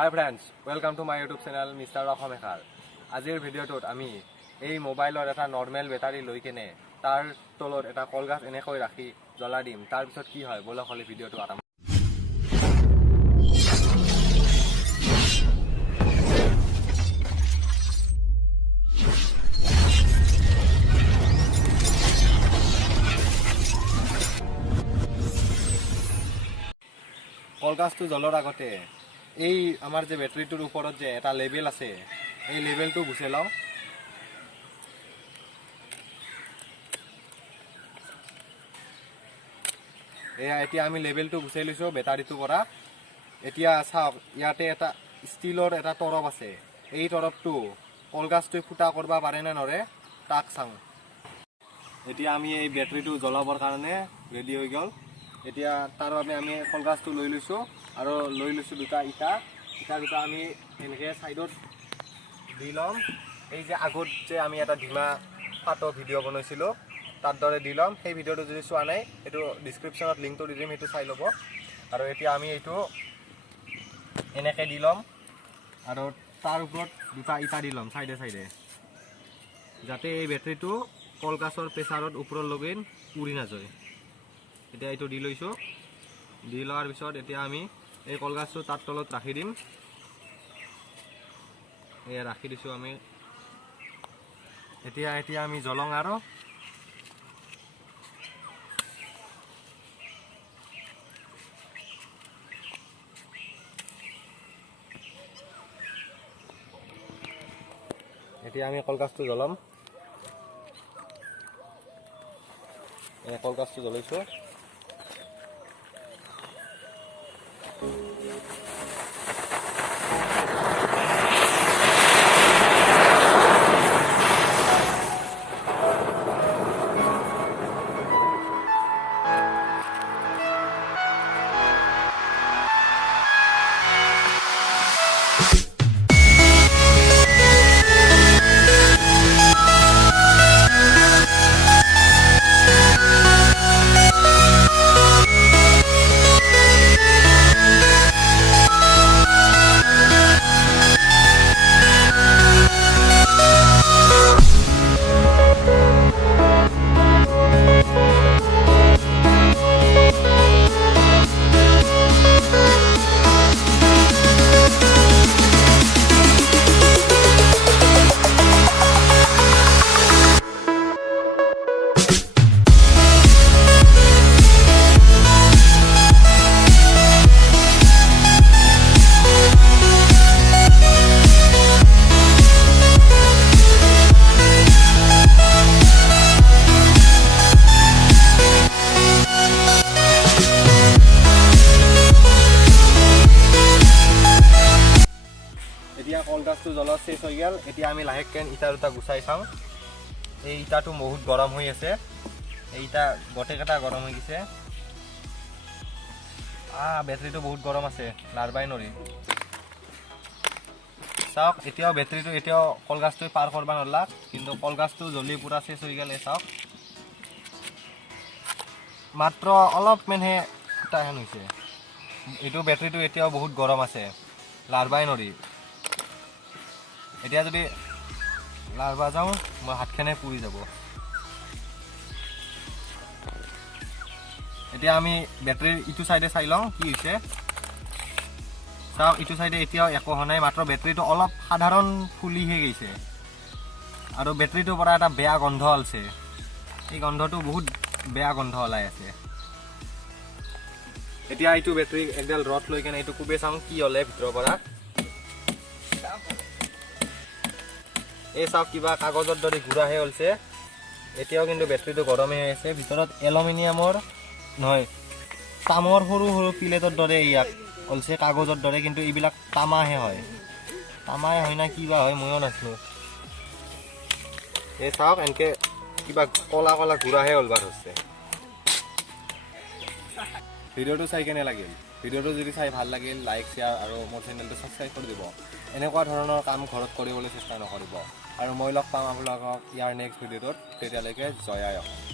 Hi friends, welcome to my YouTube channel Mr. Rakhomekar. Azir video tot ami ei mobile or eta normal battery loi kene tar tolor eta kolgas enekoi rakhi jola dim tar bisot ki hoy bolo kholi video to aram kolgas tu jolor agote এই আমার যে ব্যাটারিটোর উপরত যে এটা level আছে এই লেভেলটো গুছে লাও এতিয়া আমি লেভেলটো গুছে লৈছো ব্যাটারিটো পৰা এতিয়া চাওক ইয়াতে এটা ষ্টিলৰ এটা তৰপ আছে এই তৰপটো কলগাছটো ফুটা কৰবা পাৰে না নৰে তাক চাং এতিয়া আমি এই ব্যাটাৰিটো জ্বলাবৰ কাৰণে ৰেডি হৈ গল এতিয়া তাৰ বাবে আমি কলগাছটো লৈ লৈছো আৰু লৈ লৈছো দুটা ইটা দুটা আমি এনেকে সাইডত দিলাম এই যে আগত যে আমি এটা ধিমা পাতো ভিডিও বনাইছিলো তার দৰে দিলাম সেই ভিডিওটো যদি চোৱা নাই এটো ডেসক্ৰিপচনত লিংকটো দি দিম এটো চাই লব আৰু এতিয়া আমি এটো এনেকে দিলাম আৰু তাৰ ওপৰত দুটা ইটা দিলাম সাইডে সাইডে যাতে এই ব্যাটাৰিটো কলগাছৰ প্ৰেসাৰত ওপৰৰ লগেন উৰি না যায় এতিয়া এটো দি লৈছো দি লোৱাৰ পিছত এতিয়া আমি এই কলগাছটো তাৰ তলত ৰাখি দিম এই ৰাখি দিছো আমি এতিয়া আমি জলং আৰু এতিয়া আমি কলগাছটো জ্বলাম এই কলগাছটো জ্বলাইছো কলগাছটো জ্বলত শেষ হৈ গেল এতিয়া আমি লাহেকে ইটা দুটা গুছাই চাওঁ এই ইটাটো বহুত গৰম হৈ আছে এই ইটা গটেকেটা গৰম হৈ গিছে ব্যাটাৰিটো বহুত গৰম আছে লাৰবাই নৰি চাওক এতিয়াও ব্যাটাৰিটো এতিয়াও কলগাছটো পাৰ কৰবা নলা কিন্তু কলগাছটো জ্বলি পুৰা শেষ হৈ গেল চাওক মাত্ৰ অলপ মেনহে টাইম হৈছে এইটো ব্যাটাৰিটো এতিয়াও বহুত গৰম আছে লাৰবাই নৰি এতিয়া যদি লাৰবা যাওঁ মই হাতখনে পুৰি যাব এতিয়া আমি ব্যাটাৰিৰ ইটো সাইডে চাই লওঁ কি হৈছে চাওক ইটো সাইডে এতিয়াও একো হোৱা নাই মাত্ৰ ব্যাটাৰিটো অলপ সাধাৰণ ফুলিহে গৈছে আৰু ব্যাটাৰিটোৰ পৰা এটা বেয়া গন্ধ ওলাইছে এই গন্ধটো বহুত বেয়া গন্ধ ওলাই আছে এতিয়া এইটো ব্যাটারি একডাল ৰড লৈ কেনে এইটো কুবে চাওঁ কি হলে ভিতৰৰ পৰা এই চাওক কিবা কাগজৰ দৰে ঘূৰাহে ওলছে এতিয়াও কিন্তু ব্যাটাৰিটো গৰমে হৈ আছে ভিতৰত এলুমিনিয়ামৰ নহয় তামৰ সৰু সৰু প্লেটৰ দৰে ইয়াক ওলছে কাগজৰ দৰে কিন্তু এইবিলাক তামাহে হয় তামাই হয় না কিবা হয় ময়ো নাজানো এই চাওক এনেকে কিবা কলা কলা ঘূৰাহে ওলবাৰ হৈছে ভিডিওটো চাই কেনে লাগিল ভিডিওটো যদি চাই ভাল লাগিল লাইক শেয়াৰ আৰু মোৰ চেনেলটো সাবস্ক্ৰাইব কৰি দিব এনেকুৱা ধৰণৰ কাম ঘৰত কৰিবলৈ চেষ্টা নকৰিব আৰু মই লগ পাম আপোনালোকক ইয়াৰ নেক্সট ভিডিওত তেতিয়ালৈকে জয় আই অসম।